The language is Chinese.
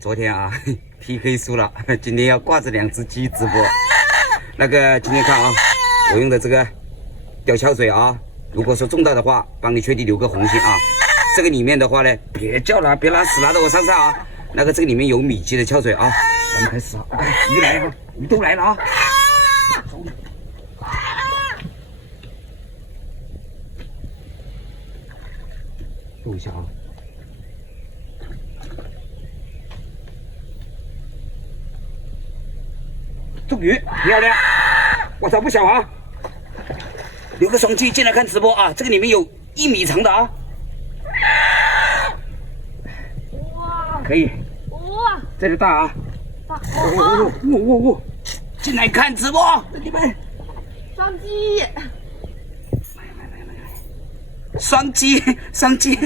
昨天啊 PK 输了，今天要挂着2只鸡直播。那个今天看啊，我用的这个吊桥水啊，如果说中到的话，帮你确定留个红心啊。这个里面的话呢，别叫了，别拿屎拿到我身上啊。那个这个里面有米奇的敲水啊，咱们开始啊，鱼来了，鱼都来了啊。动一下啊。中鱼漂亮，我操不小啊！留个双击进来看直播啊，这个里面有1米长的啊。哇！可以。哇！这个大啊！大！哦！进来看直播，你们。双击！双击！